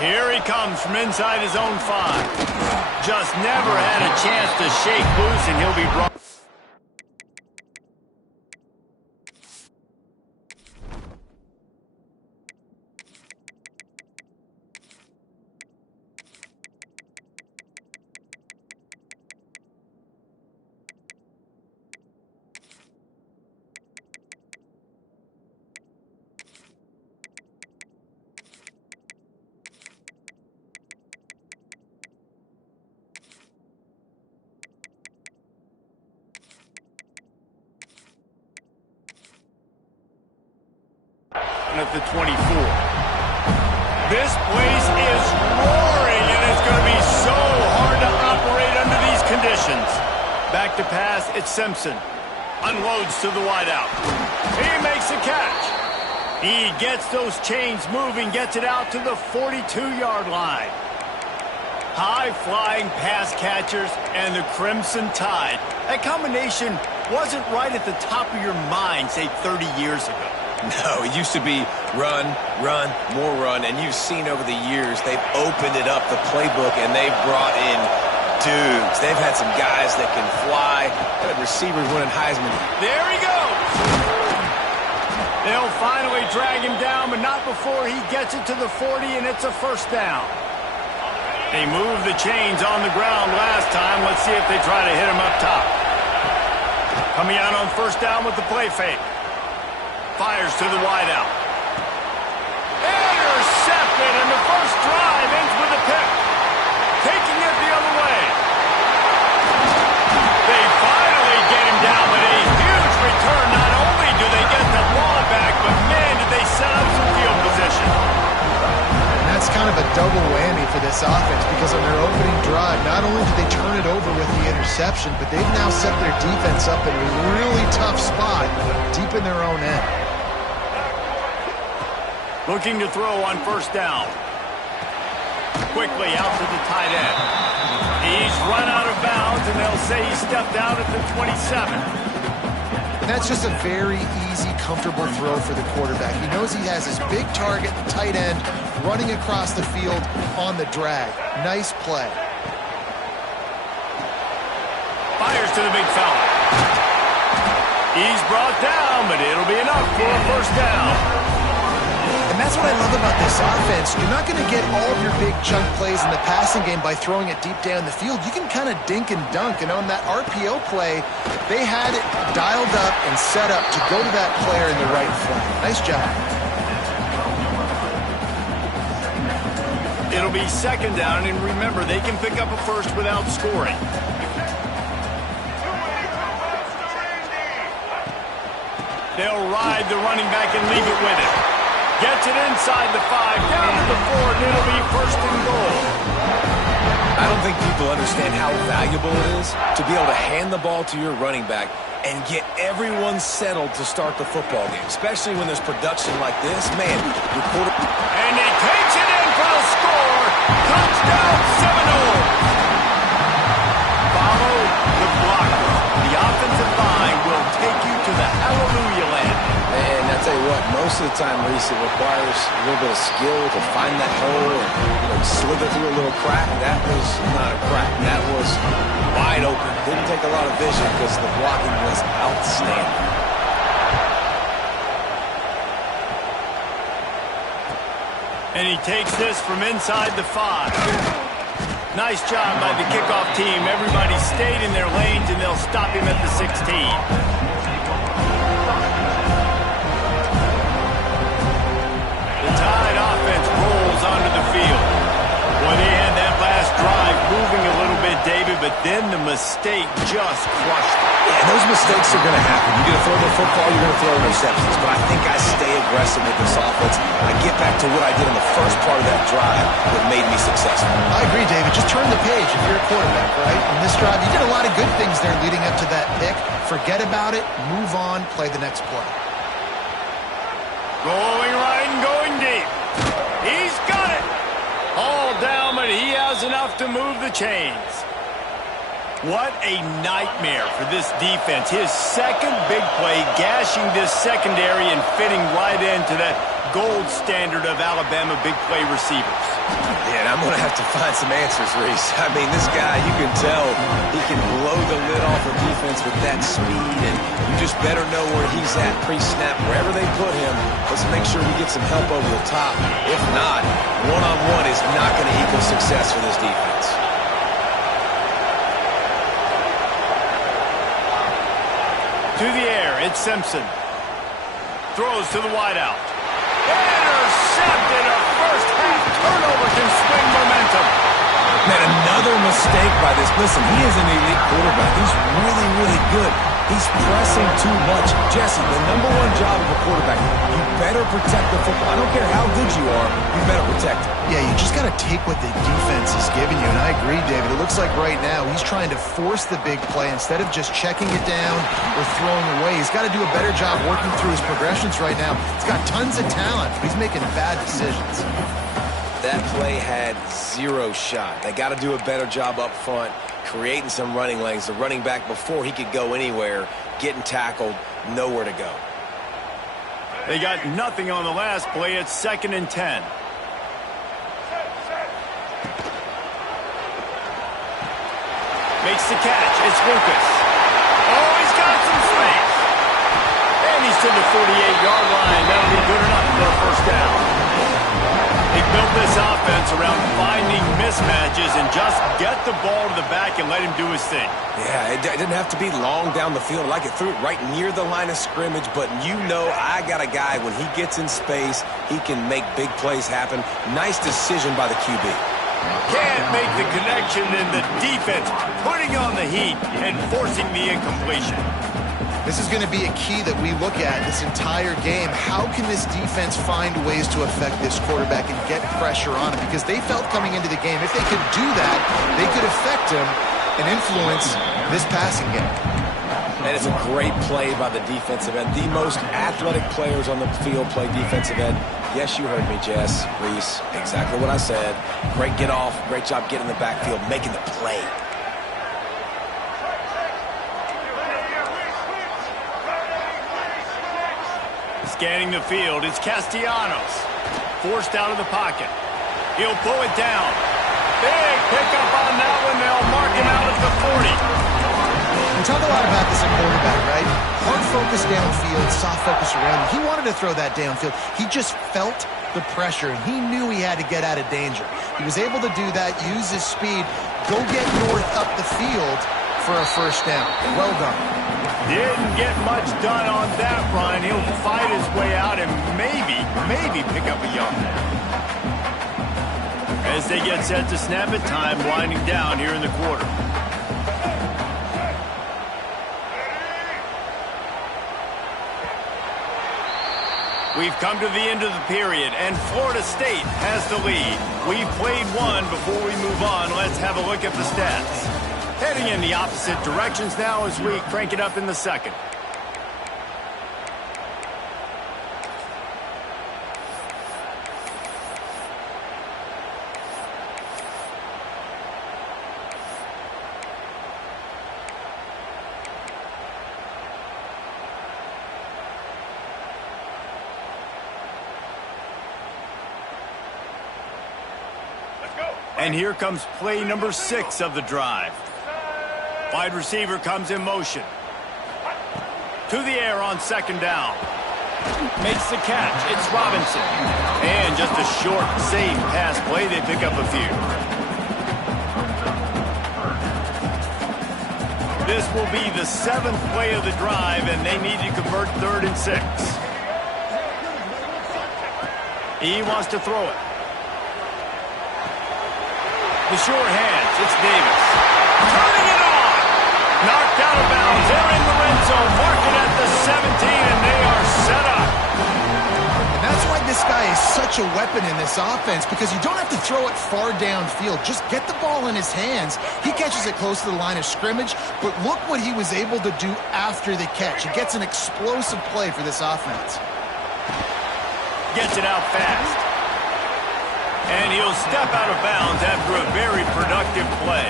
Here he comes from inside his own 5. Just never had a chance to shake loose, and he'll be brought. At the 24. This place is roaring, and it's going to be so hard to operate under these conditions. Back to pass, it's Simpson. Unloads to the wideout. He makes a catch. He gets those chains moving, gets it out to the 42-yard line. High-flying pass catchers and the Crimson Tide. That combination wasn't right at the top of your mind, say, 30 years ago. No, it used to be run, run, more run, and you've seen over the years they've opened it up, the playbook, and they've brought in dudes. They've had some guys that can fly. They've had receivers winning Heisman. There he goes! They'll finally drag him down, but not before he gets it to the 40, and it's a first down. They moved the chains on the ground last time. Let's see if they try to hit him up top. Coming out on first down with the play fake. Fires to the wideout. Intercepted, and the first drive ends with a pick. Taking it the other way. They finally get him down, but a huge return. Not only do they get the ball back, but man, did they set up some field position. And that's kind of a double whammy for this offense, because on their opening drive, not only did they turn it over with the interception, but they've now set their defense up in a really tough spot deep in their own end. Looking to throw on first down. Quickly out to the tight end. He's run out of bounds, and they'll say he stepped out at the 27. And that's just a very easy, comfortable throw for the quarterback. He knows he has his big target, the tight end, running across the field on the drag. Nice play. Fires to the big fella. He's brought down, but it'll be enough for a first down. And that's what I love about this offense. You're not going to get all of your big chunk plays in the passing game by throwing it deep down the field. You can kind of dink and dunk. And on that RPO play, they had it dialed up and set up to go to that player in the right flank. Nice job. It'll be second down, and remember, they can pick up a first without scoring. They'll ride the running back and leave it with it. Gets it inside the 5, down to the 4, and it'll be first and goal. I don't think people understand how valuable it is to be able to hand the ball to your running back and get everyone settled to start the football game, especially when there's production like this. Man, your quarter... And he takes it in for the score. Touchdown, Seminole. Follow the blocker. The offensive line will take you to the hallelujah land. And I tell you what, most of the time, Reese, it requires a little bit of skill to find that hole and slither through a little crack. That was not a crack. That was wide open. Didn't take a lot of vision because the blocking was outstanding. And he takes this from inside the 5. Nice job by the kickoff team. Everybody stayed in their lanes, and they'll stop him at the 16. Tide offense rolls onto the field. Well, they had that last drive moving a little bit, David, but then the mistake just crushed it. Yeah, those mistakes are going to happen. You're going to throw the football, you're going to throw interceptions. But I think I stay aggressive with this offense. I get back to what I did in the first part of that drive that made me successful. I agree, David. Just turn the page if you're a quarterback, right? In this drive, you did a lot of good things there leading up to that pick. Forget about it, move on, play the next play. Rolling right and going deep. He's got it. All down, but he has enough to move the chains. What a nightmare for this defense. His second big play, gashing this secondary and fitting right into that gold standard of Alabama big play receivers. Yeah, and I'm going to have to find some answers, Reese. I mean, this guy, you can tell he can blow the lid off a defense with that speed, and you just better know where he's at pre-snap. Wherever they put him, let's make sure we get some help over the top. If not, one-on-one is not going to equal success for this defense. To the air, it's Simpson. Throws to the wideout. Intercepted. A first-half turnover can swing momentum. Man, another mistake by this. Listen, he is an elite quarterback. He's really, really good. He's pressing too much. Jesse, the number one job of a quarterback, you better protect the football. I don't care how good you are, you better protect it. Yeah, you just got to take what the defense is giving you, and I agree, David. It looks like right now he's trying to force the big play instead of just checking it down or throwing away. He's got to do a better job working through his progressions right now. He's got tons of talent, but he's making bad decisions. That play had zero shot. They got to do a better job up front, creating some running lanes. The running back, before he could go anywhere, getting tackled, nowhere to go. They got nothing on the last play. It's 2nd and 10. Makes the catch. It's Lucas. Oh, he's got some space. And he's to the 48-yard line. That'll be good enough for a first down. They built this offense around finding mismatches and just get the ball to the back and let him do his thing. Yeah, it didn't have to be long down the field. Like it threw it right near the line of scrimmage, but you know I got a guy, when he gets in space, he can make big plays happen. Nice decision by the QB. Can't make the connection, and the defense putting on the heat and forcing the incompletion. This is going to be a key that we look at this entire game. How can this defense find ways to affect this quarterback and get pressure on him? Because they felt coming into the game, if they could do that, they could affect him and influence this passing game. And it's a great play by the defensive end. The most athletic players on the field play defensive end. Yes, you heard me, Jess, Reese. Exactly what I said. Great get off. Great job getting in the backfield, making the play. Scanning the field, it's Castellanos. Forced out of the pocket. He'll pull it down. Big pickup on that one. They'll mark him out at the 40. We talk a lot about this at quarterback, right? Hard focus downfield, soft focus around. He wanted to throw that downfield. He just felt the pressure, and he knew he had to get out of danger. He was able to do that, use his speed, go get north up the field for a first down. Well done. Didn't get much done on that run. He'll fight his way out and maybe pick up a yard. As they get set to snap it, time winding down here in the quarter. We've come to the end of the period, and Florida State has the lead. We've played one. Before we move on, let's have a look at the stats. Heading in the opposite directions now as we crank it up in the second. And here comes play number 6 of the drive. Wide receiver comes in motion. To the air on 2nd down. Makes the catch. It's Robinson. And just a short, safe pass play. They pick up a few. This will be the 7th play of the drive, and they need to convert 3rd and 6. He wants to throw it. The short hands. It's Davis. Turning it on. Knocked out of bounds. They're in the red zone. Marking at the 17, and they are set up. And that's why this guy is such a weapon in this offense, because you don't have to throw it far downfield. Just get the ball in his hands. He catches it close to the line of scrimmage, but look what he was able to do after the catch. He gets an explosive play for this offense. Gets it out fast. And he'll step out of bounds after a very productive play.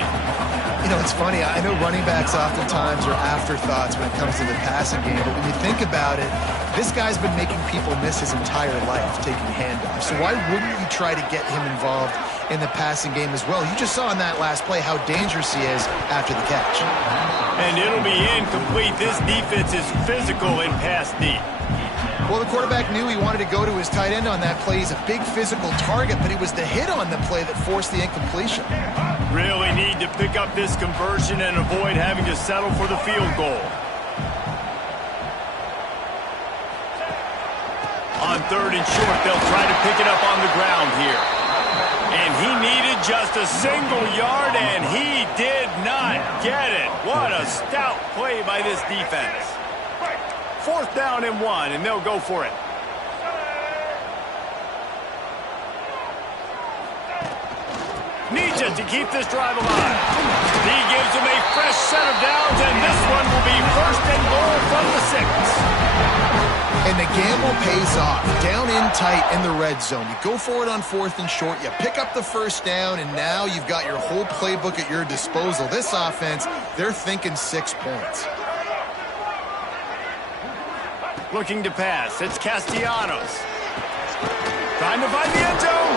You know, it's funny. I know running backs oftentimes are afterthoughts when it comes to the passing game, but when you think about it, this guy's been making people miss his entire life taking handoffs. So why wouldn't you try to get him involved in the passing game as well? You just saw in that last play how dangerous he is after the catch. And it'll be incomplete. This defense is physical in pass deep. Well, the quarterback knew he wanted to go to his tight end on that play. He's a big physical target, but it was the hit on the play that forced the incompletion. Really need to pick up this conversion and avoid having to settle for the field goal. On 3rd and short, they'll try to pick it up on the ground here. And he needed just a single yard, and he did not get it. What a stout play by this defense. 4th down and 1, and they'll go for it. Needs it to keep this drive alive. He gives them a fresh set of downs, and this one will be 1st and goal from the 6. And the gamble pays off. Down in tight in the red zone. You go for it on 4th and short. You pick up the 1st down, and now you've got your whole playbook at your disposal. This offense, they're thinking 6 points. Looking to pass. It's Castellanos. Trying to find the end zone.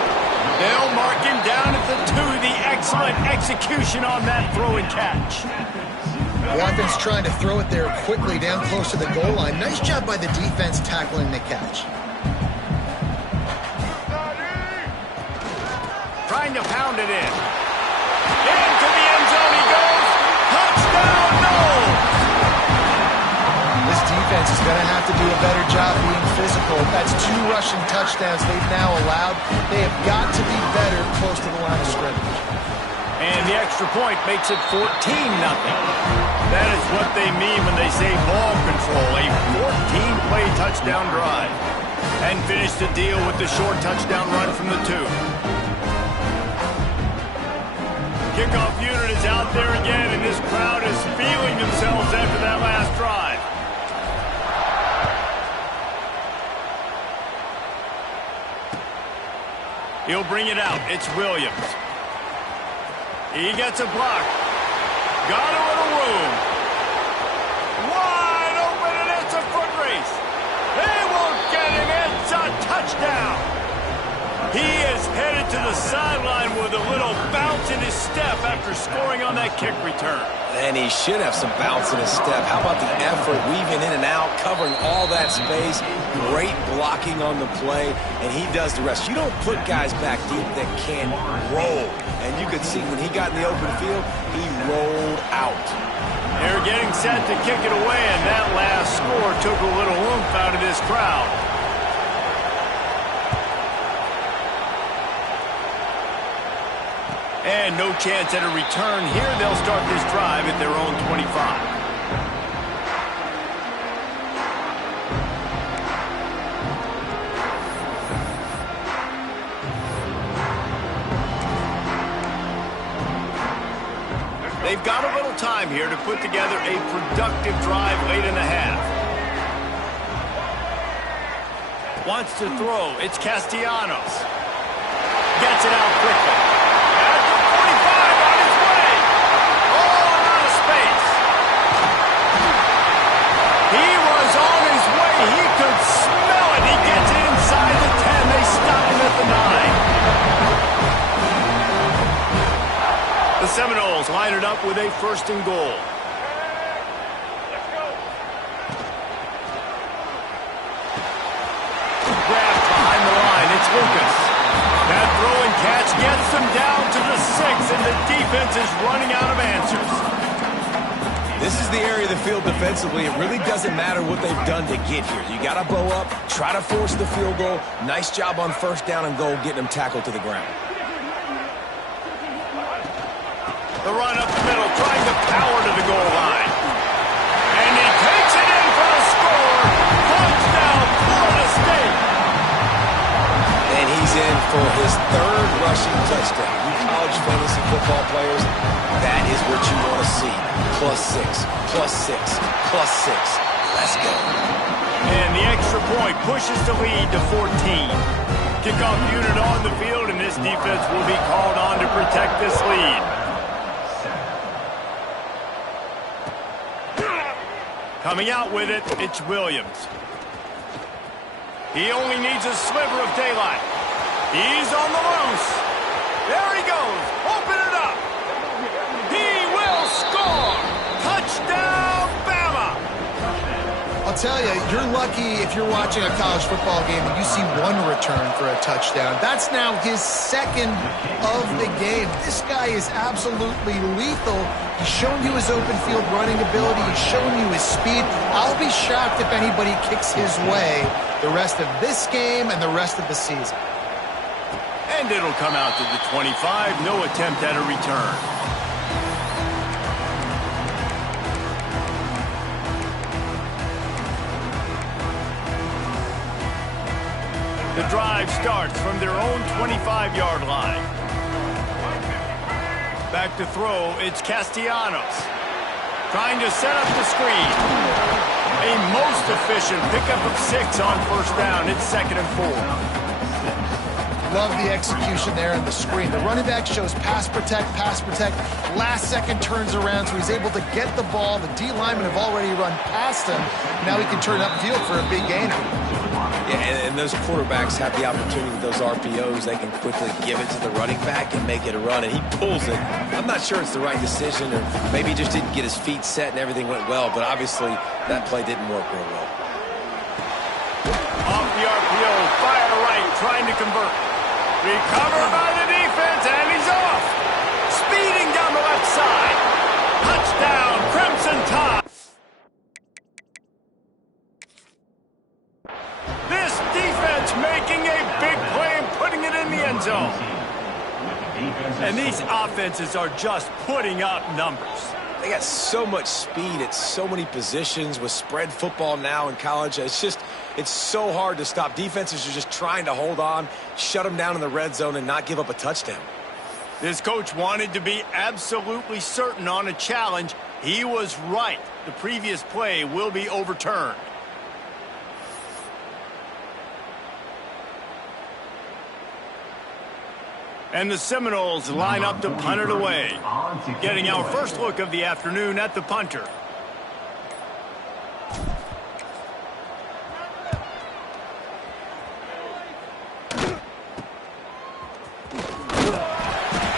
They'll mark him down at the 2. The excellent execution on that throw and catch. The offense trying to throw it there quickly down close to the goal line. Nice job by the defense tackling the catch. Trying to pound it in. Into the end zone he goes. Touchdown, no! This defense is going to have to do a better job being physical. That's 2 rushing touchdowns they've now allowed. They have got to be better close to the line of scrimmage. And the extra point makes it 14-0. That is what they mean when they say ball control. A 14-play touchdown drive. And finish the deal with the short touchdown run from the 2. Kickoff unit is out there again, and this crowd is feeling themselves after that last drive. He'll bring it out. It's Williams. He gets a block. Got a little room. Wide open, and it's a foot race. They won't get him. It's a touchdown. He is headed to the sideline with a little bounce in his step after scoring on that kick return. And he should have some bounce in his step. How about the effort, weaving in and out, covering all that space. Great blocking on the play, and he does the rest. You don't put guys back deep that can roll. And you could see when he got in the open field, he rolled out. They're getting set to kick it away, and that last score took a little oomph out of this crowd. And no chance at a return here. They'll start this drive at their own 25. They've got a little time here to put together a productive drive late in the half. Wants to throw. It's Castellanos. Gets it out quickly. At the 45 on his way. All out of space. He was on his way. He could smell it. He gets it inside the 10. They stop him at the 9. The Seminoles line it up with a 1st and goal. Grabbed behind the line. It's Lucas. That throw and catch gets them down to the 6, and the defense is running out of answers. This is the area of the field defensively. It really doesn't matter what they've done to get here. You got to bow up, try to force the field goal. Nice job on 1st down and goal, getting them tackled to the ground. The run up the middle, trying to power to the goal line. And he takes it in for the score. Touchdown, Florida State. And he's in for his 3rd rushing touchdown. You college fantasy football players, that is what you want to see. +6, +6, +6. Let's go. And the extra point pushes the lead to 14. Kickoff unit on the field, and this defense will be called on to protect this lead. Coming out with it, it's Williams. He only needs a sliver of daylight. He's on the loose. There he goes. Open it up. He will score. Touchdown, Bama. I'll tell you, you're lucky if you're watching a college football game and you see one return for a touchdown. That's now his second of the game. This guy is absolutely lethal. He's shown you his open field running ability. He's shown you his speed. I'll be shocked if anybody kicks his way the rest of this game and the rest of the season. And it'll come out to the 25. No attempt at a return. The drive starts from their own 25-yard line. Back to throw, it's Castellanos. Trying to set up the screen. A most efficient pickup of 6 on first down. It's 2nd and 4. Love the execution there in the screen. The running back shows pass protect, last second turns around, so he's able to get the ball. The D linemen have already run past him. Now he can turn upfield for a big gain. Yeah, and those quarterbacks have the opportunity with those RPOs. They can quickly give it to the running back and make it a run, and he pulls it. I'm not sure it's the right decision, or maybe he just didn't get his feet set and everything went well, but obviously that play didn't work real well. Off the RPO, fire right, trying to convert. Recovered by the defense, and he's off. Speeding down the left side. Touchdown, Crimson Tide. This defense making a big play and putting it in the end zone. And these offenses are just putting up numbers. They got so much speed at so many positions with spread football now in college. It's so hard to stop. Defenses are just trying to hold on, shut them down in the red zone, and not give up a touchdown. This coach wanted to be absolutely certain on a challenge. He was right. The previous play will be overturned. And the Seminoles line up to punt it away. Getting our first look of the afternoon at the punter.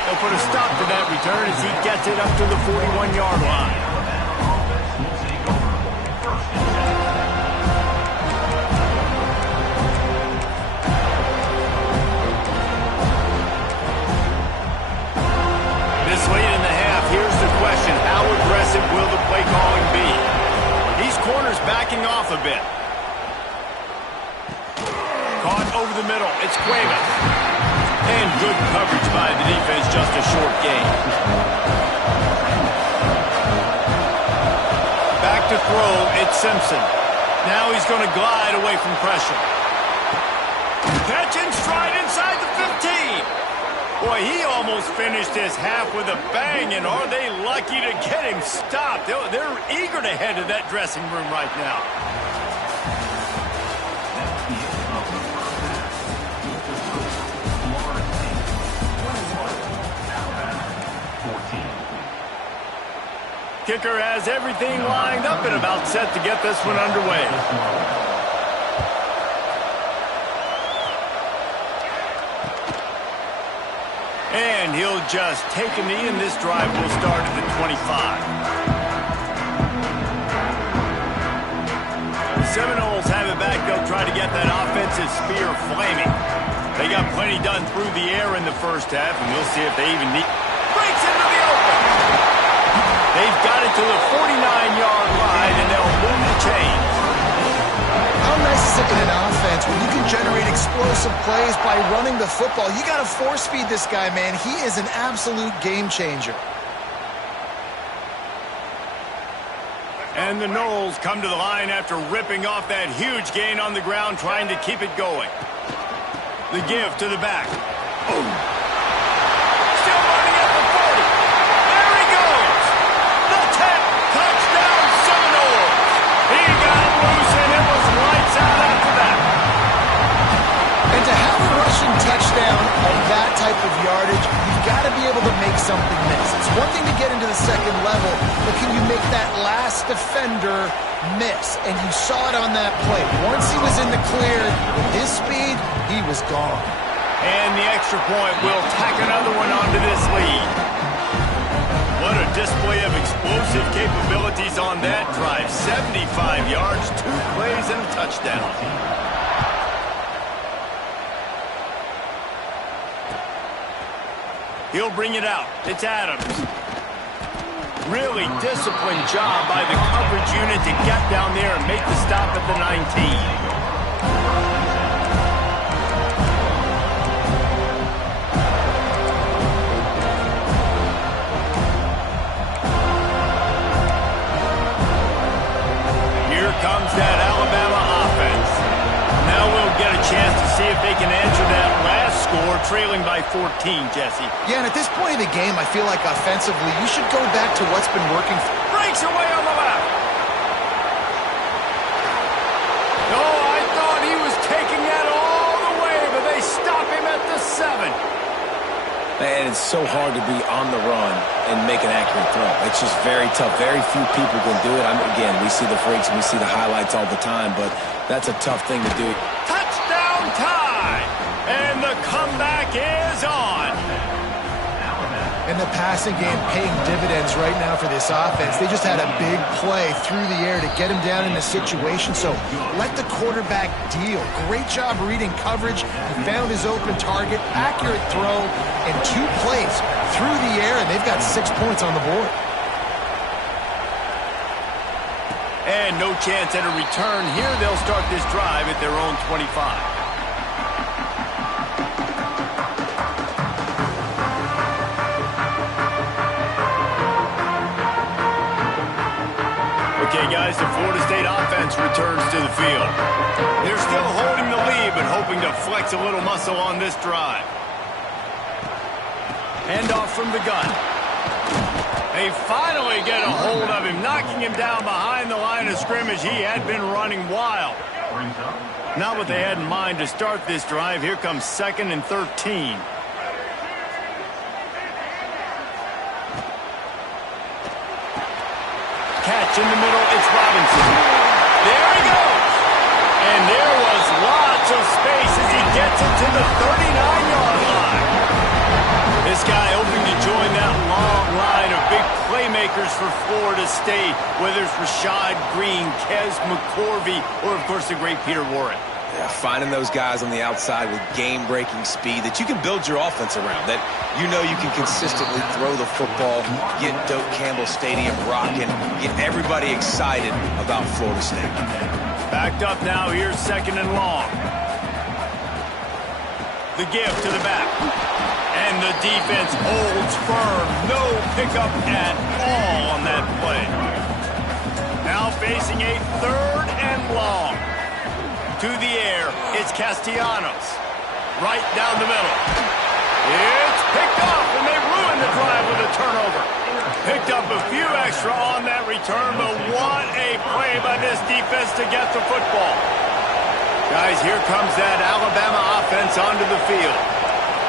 They'll put a stop to that return as he gets it up to the 41-yard line. Late in the half, here's the question. How aggressive will the play calling be? These corners backing off a bit. Caught over the middle. It's Cuevas. And good coverage by the defense, just a short gain. Back to throw, it's Simpson. Now he's going to glide away from pressure. Catch and stride inside the 15. Boy, he almost finished his half with a bang, and are they lucky to get him stopped? They're eager to head to that dressing room right now. Kicker has everything lined up and about set to get this one underway. And he'll just take a knee, and this drive will start at the 25. The Seminoles have it back. They'll try to get that offensive spear flaming. They got plenty done through the air in the first half, and we'll see if they even need... Breaks into the open! They've got it to the 49-yard line, and they'll move the chains. How nice is it in an offense when you can generate explosive plays by running the football? You got to force feed this guy, man. He is an absolute game changer. And the Noles come to the line after ripping off that huge gain on the ground, trying to keep it going. The give to the back. Oh. Still running at the 40. There he goes. The 10. Touchdown, Seminoles. He got loose, and it was lights out after that. And to have a rushing touchdown of that type of yardage, you've got to be able to make something miss. It's one thing to get into the second level, but can you make that last defender miss? And you saw it on that play. Once he was in the clear, with his speed, he was gone. And the extra point will tack another one onto this lead. What a display of explosive capabilities on that drive. 75 yards, 2 plays, and a touchdown. He'll bring it out. It's Adams. Really disciplined job by the coverage unit to get down there and make the stop at the 19. Comes that Alabama offense. Now we'll get a chance to see if they can answer that last score, trailing by 14, Jesse. Yeah, and at this point in the game, I feel like offensively, you should go back to what's been working. Breaks away on the left. No, I thought he was taking that all the way, but they stop him at the 7. And it's so hard to be on the run and make an accurate throw. It's just very tough. Very few people can do it. Again, we see the freaks and we see the highlights all the time, but that's a tough thing to do. Touchdown tie! And the comeback is on. And the passing game paying dividends right now for this offense. They just had a big play through the air to get him down in the situation. So let the quarterback deal. Great job reading coverage. He found his open target, accurate throw, and 2 plays through the air, and they've got 6 points on the board. And no chance at a return here. They'll start this drive at their own 25. Okay, guys, the Florida State offense returns to the field. They're still holding the lead, but hoping to flex a little muscle on this drive. Handoff from the gun. They finally get a hold of him, knocking him down behind the line of scrimmage. He had been running wild. Not what they had in mind to start this drive. Here comes 2nd and 13. Catch in the middle, it's Robinson. There he goes. And there was lots of space as he gets it to the 39-yard line. This guy hoping to join that long line of big playmakers for Florida State, whether it's Rashad Green, Kez McCorvey, or, of course, the great Peter Warren. Yeah, finding those guys on the outside with game-breaking speed that you can build your offense around, that you know you can consistently throw the football, get Doak Campbell Stadium rocking, get everybody excited about Florida State. Backed up now, here's 2nd and long. The give to the back. And the defense holds firm. No pickup at all on that play. Now facing a 3rd and long. To the air, it's Castellanos. Right down the middle. It's picked up, and they ruin the drive with a turnover. Picked up a few extra on that return, but what a play by this defense to get the football. Guys, here comes that Alabama offense onto the field.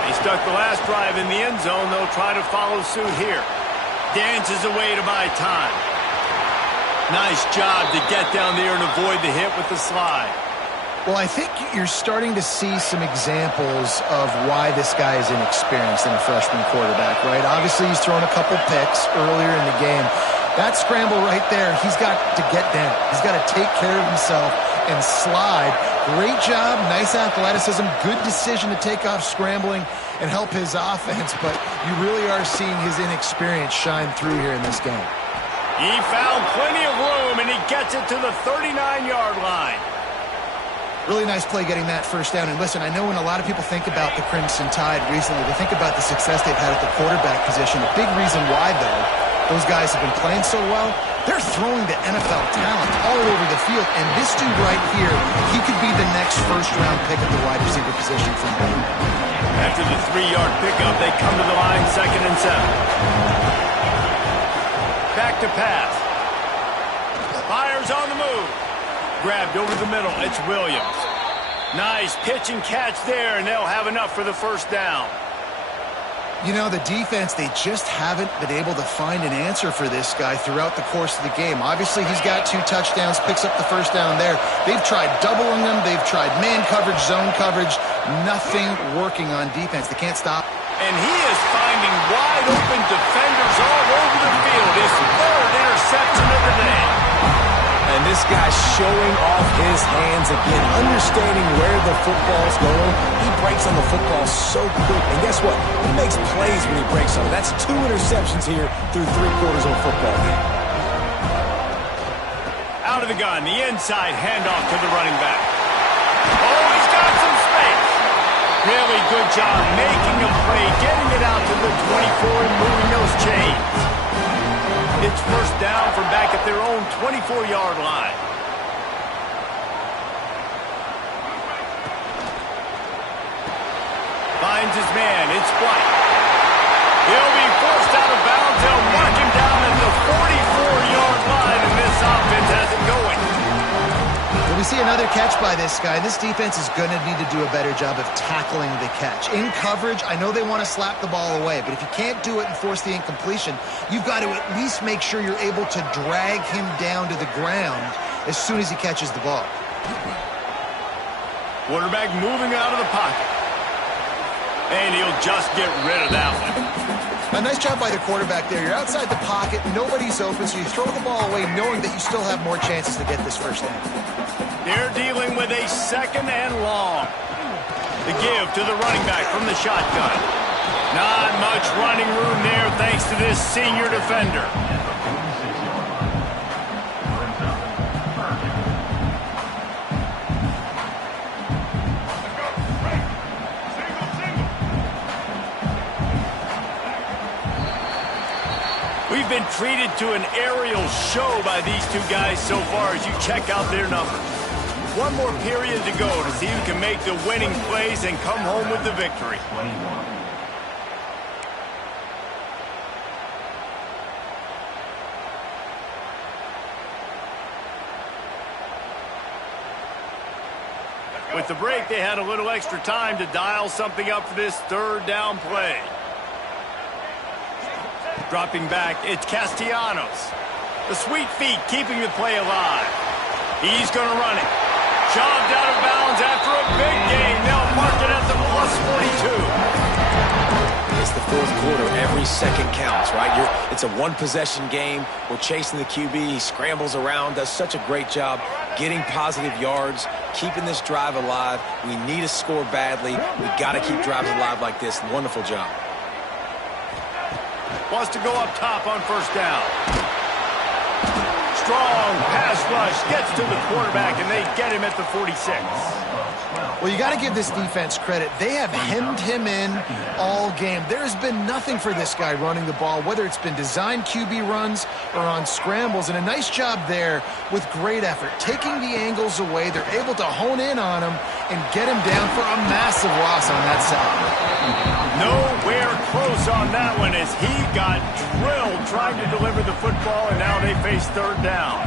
They stuck the last drive in the end zone. They'll try to follow suit here. Dances away to buy time. Nice job to get down there and avoid the hit with the slide. Well, I think you're starting to see some examples of why this guy is inexperienced in a freshman quarterback, right? Obviously, he's thrown a couple picks earlier in the game. That scramble right there, he's got to get down. He's got to take care of himself and slide. Great job, nice athleticism, good decision to take off scrambling and help his offense, but you really are seeing his inexperience shine through here in this game. He found plenty of room, and he gets it to the 39-yard line. Really nice play getting that first down. And listen, I know when a lot of people think about the Crimson Tide recently, they think about the success they've had at the quarterback position. A big reason why, though, those guys have been playing so well, they're throwing the NFL talent all over the field. And this dude right here, he could be the next first-round pick at the wide receiver position from them. After the 3-yard pickup, they come to the line 2nd and 7. Back to pass. Fires on the move. Grabbed over the middle. It's Williams. Nice pitch and catch there, and they'll have enough for the first down. You know, the defense, they just haven't been able to find an answer for this guy throughout the course of the game. Obviously, he's got 2 touchdowns, picks up the first down there. They've tried doubling him. They've tried man coverage, zone coverage. Nothing working on defense. They can't stop. And he is finding wide open defenders all over the field. His 3rd interception of the day. And this guy's showing off his hands again, understanding where the football's going. He breaks on the football so quick. And guess what? He makes plays when he breaks on it. That's 2 interceptions here through 3 quarters of a football game. Out of the gun, the inside handoff to the running back. Oh, he's got some space. Really good job making a play, getting it out to the 24 and moving those chains. It's first down from back at their own 24-yard line. Finds his man. It's White. He'll be forced out of bounds. They'll mark him down at the 44-yard line, and this offense has it going. Well, we see another catch by this guy. This defense is going to need to do a better job of tackling the catch. In coverage, I know they want to slap the ball away, but if you can't do it and force the incompletion, you've got to at least make sure you're able to drag him down to the ground as soon as he catches the ball. Quarterback moving out of the pocket. And he'll just get rid of that one. A nice job by the quarterback there. You're outside the pocket, nobody's open, so you throw the ball away knowing that you still have more chances to get this first down. They're dealing with a 2nd and long. The give to the running back from the shotgun. Not much running room there thanks to this senior defender. We've been treated to an aerial show by these 2 guys so far as you check out their numbers. 1 more period to go to see who can make the winning plays and come home with the victory. With the break, they had a little extra time to dial something up for this 3rd down play. Dropping back, it's Castellanos. The sweet feet keeping the play alive. He's going to run it. Shoved out of bounds after a big gain. They'll mark it at the +42. It's the 4th quarter. Every second counts, right? It's a 1-possession game. We're chasing the QB. He scrambles around, does such a great job getting positive yards, keeping this drive alive. We need to score badly. We got to keep drives alive like this. Wonderful job. Wants to go up top on first down. Strong pass rush gets to the quarterback, and they get him at the 46. Well, you got to give this defense credit. They have hemmed him in all game. There has been nothing for this guy running the ball, whether it's been designed QB runs or on scrambles, and a nice job there with great effort. Taking the angles away, they're able to hone in on him and get him down for a massive loss on that side. Nowhere close on that one as he got drilled trying to deliver the football, and now they face 3rd down.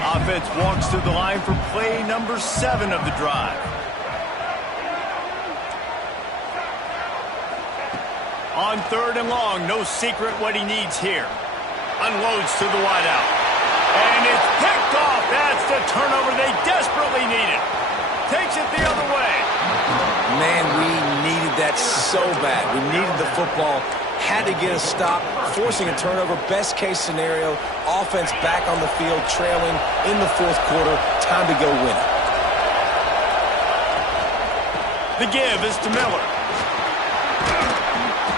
Offense walks to the line for play number 7 of the drive. On 3rd and long, no secret what he needs here. Unloads to the wideout. And it's picked off. That's the turnover they desperately needed. Takes it the other way. Man, we needed that so bad. We needed the football. Had to get a stop, forcing a turnover. Best case scenario, offense back on the field, trailing in the 4th quarter. Time to go win it. The give is to Miller.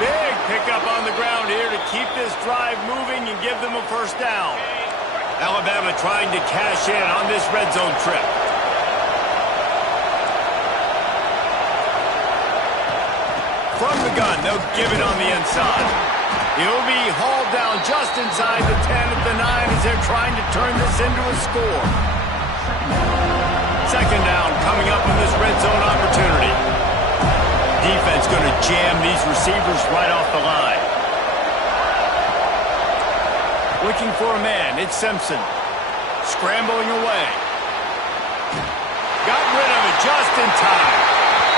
Big pickup on the ground here to keep this drive moving and give them a first down. Alabama trying to cash in on this red zone trip. From the gun, they'll give it on the inside. He'll be hauled down just inside the 10 at the 9 as they're trying to turn this into a score. 2nd down coming up in this red zone opportunity. Defense going to jam these receivers right off the line. Looking for a man, it's Simpson. Scrambling away. Got rid of it just in time.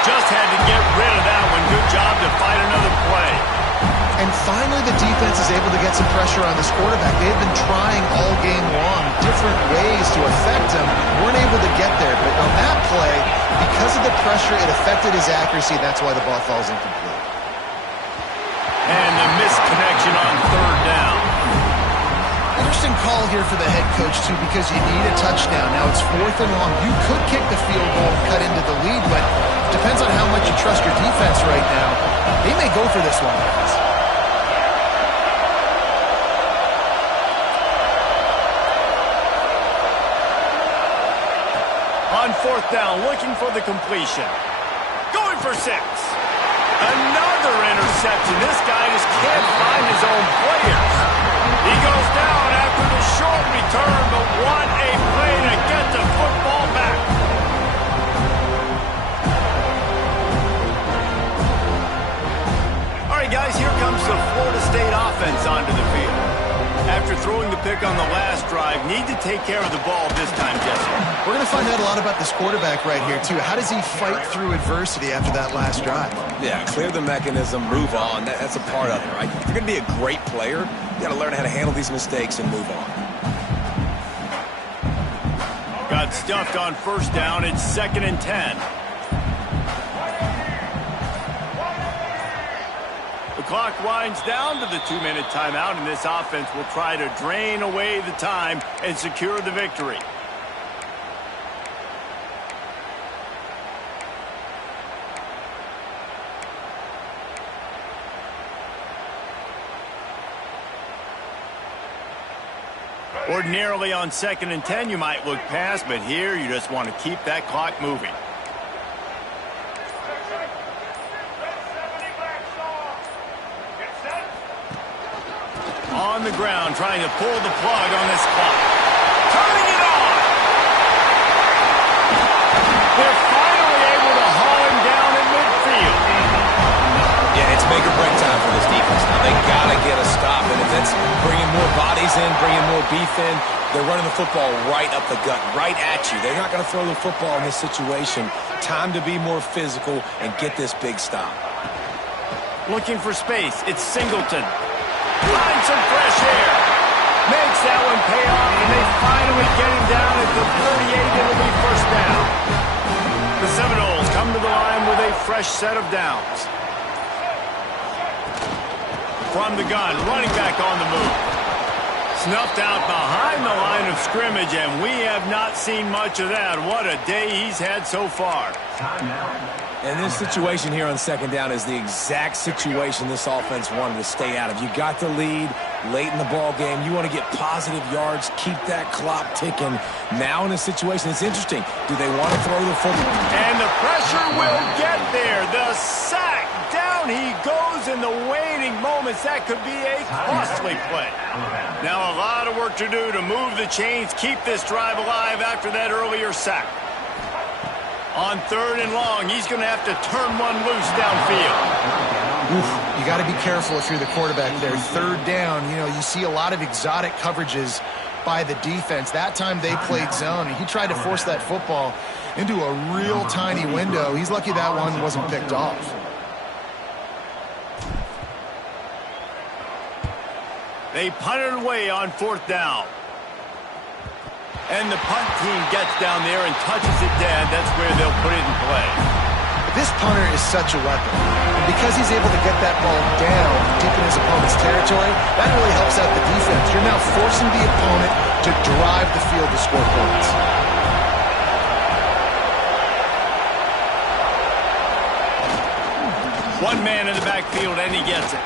Just had to get rid of that one. Good job to fight another play. is able to get some pressure on this quarterback. They've been trying all game long different ways to affect him. Weren't able to get there, but on that play, because of the pressure, it affected his accuracy. That's why the ball falls incomplete. And the misconnection on third down. Interesting call here for the head coach, too, because you need a touchdown. Now it's 4th and long. You could kick the field goal and cut into the lead, but depends on how much you trust your defense right now. They may go for this one, guys. On 4th down, looking for the completion. Going for 6. Another interception. This guy just can't find his own players. He goes down after the short return, but what a play to get the football back. All right, guys, here comes the Florida State offense onto the field. After throwing the pick on the last drive, need to take care of the ball this time, Jesse. We're going to find out a lot about this quarterback right here, too. How does he fight through adversity after that last drive? Yeah, clear the mechanism, move on. That's a part of it, right? If you're going to be a great player, you got to learn how to handle these mistakes and move on. Got stuffed on 1st down. It's 2nd and 10. The clock winds down to the 2-minute timeout, and this offense will try to drain away the time and secure the victory. Ordinarily on 2nd and 10, you might look past, but here you just want to keep that clock moving. On the ground, trying to pull the plug on this clock. Turning it on! They're finally able to haul him down in midfield. Yeah, it's make or break time for this defense. Now, they got to get a stop, and if that's bringing more bodies in, bringing more beef in, they're running the football right up the gut, right at you. They're not going to throw the football in this situation. Time to be more physical and get this big stop. Looking for space. It's Singleton. Finds some fresh air. Makes that one pay off, and they finally get him down at the 38. It'll be 1st down. The Seminoles come to the line with a fresh set of downs. From the gun, running back on the move. Snuffed out behind the line of scrimmage, and we have not seen much of that. What a day he's had so far. And this situation here on 2nd down is the exact situation this offense wanted to stay out of. You got the lead late in the ball game. You want to get positive yards, keep that clock ticking. Now in a situation, it's interesting. Do they want to throw the football? And the pressure will get there. The sack. Down he goes in the waiting moments. That could be a costly play. Now a lot of work to do to move the chains, keep this drive alive after that earlier sack. On 3rd and long, he's going to have to turn one loose downfield. Oof, you got to be careful if you're the quarterback there. 3rd down, you know, you see a lot of exotic coverages by the defense. That time they played zone, and he tried to force that football into a real tiny window. He's lucky that one wasn't picked off. They punted away on 4th down. And the punt team gets down there and touches it dead. That's where they'll put it in play. This punter is such a weapon. And because he's able to get that ball down deep in his opponent's territory, that really helps out the defense. You're now forcing the opponent to drive the field to score points. One man in the backfield, and he gets it.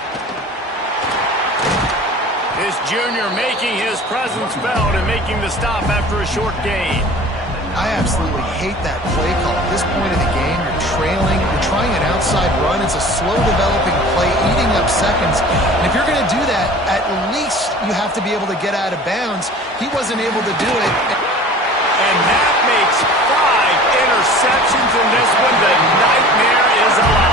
This junior making his presence felt and making the stop after a short gain. I absolutely hate that play call. At this point in the game, you're trailing, you're trying an outside run. It's a slow-developing play, eating up seconds. And if you're going to do that, at least you have to be able to get out of bounds. He wasn't able to do it. And that makes 5 interceptions in this one. The nightmare is alive.